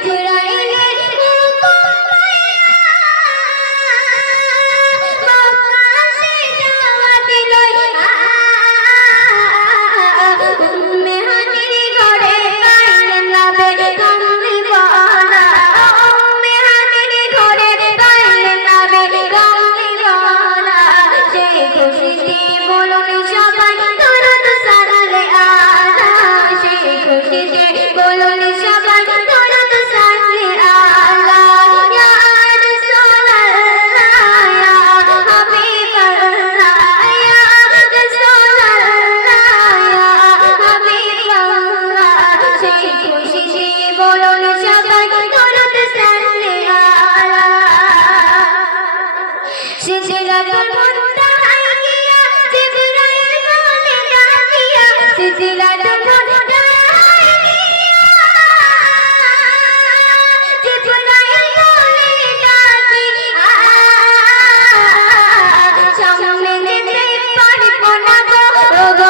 put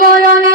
বরণ